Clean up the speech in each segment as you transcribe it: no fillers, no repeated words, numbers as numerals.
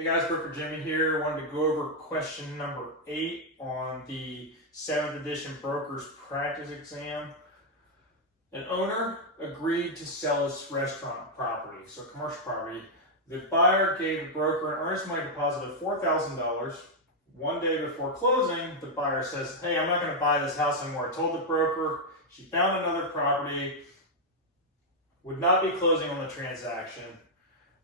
Hey guys, Broker Jimmy here. Wanted to go over question number 8 on the 7th edition Broker's Practice Exam. An owner agreed to sell his restaurant property, so commercial property. The buyer gave the broker an earnest money deposit of $4,000. One day before closing, the buyer says, hey, I'm not going to buy this house anymore. I told the broker she found another property, would not be closing on the transaction.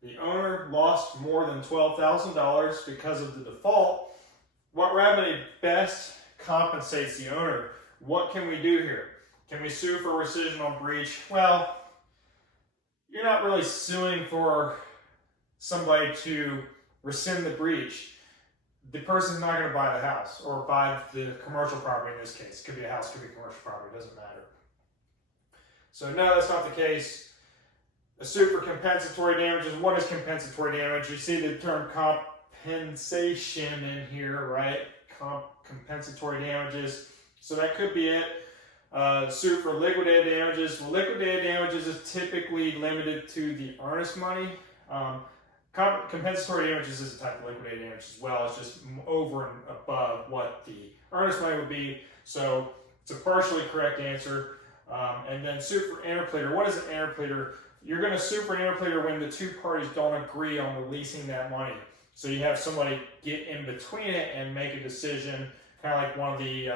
The owner lost more than $12,000 because of the default. What remedy best compensates the owner? What can we do here? Can we sue for rescission on breach? Well, you're not really suing for somebody to rescind the breach. The person's not going to buy the house or buy the commercial property in this case. It could be a house, could be commercial property, it doesn't matter. So no, that's not the case. A suit for compensatory damages. What is compensatory damage? You see the term compensation in here, right? Compensatory damages. So that could be it. Suit for liquidated damages. Well, liquidated damages is typically limited to the earnest money. Compensatory damages is a type of liquidated damage as well. It's just over and above what the earnest money would be. So it's a partially correct answer. And then suit for interpleader. What is an interpleader? You're going to sue for an interpleader when the two parties don't agree on releasing that money. So you have somebody get in between it and make a decision, kind of like one of the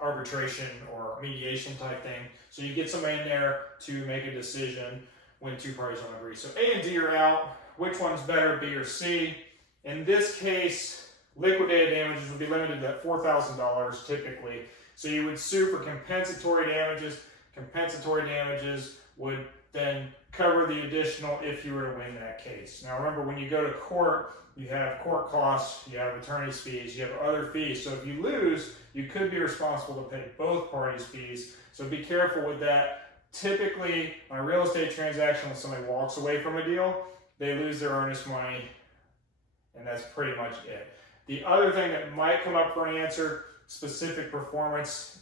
arbitration or mediation type thing. So you get somebody in there to make a decision when two parties don't agree. So A and D are out. Which one's better, B or C? In this case, liquidated damages would be limited to $4,000 typically. So you would sue for compensatory damages. Compensatory damages would then cover the additional if you were to win that case. Now remember, when you go to court, you have court costs, you have attorney's fees, you have other fees. So if you lose, you could be responsible to pay both parties' fees. So be careful with that. Typically, on a real estate transaction, when somebody walks away from a deal, they lose their earnest money, and that's pretty much it. The other thing that might come up for an answer, specific performance.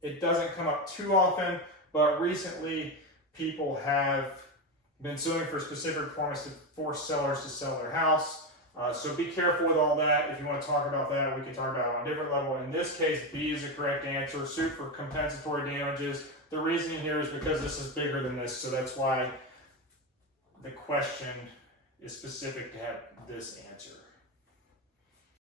It doesn't come up too often, but recently people have been suing for specific performance to force sellers to sell their house. So be careful with all that. If you want to talk about that, we can talk about it on a different level. In this case, B is the correct answer. Sue for compensatory damages. The reasoning here is because this is bigger than this, so that's why the question is specific to have this answer.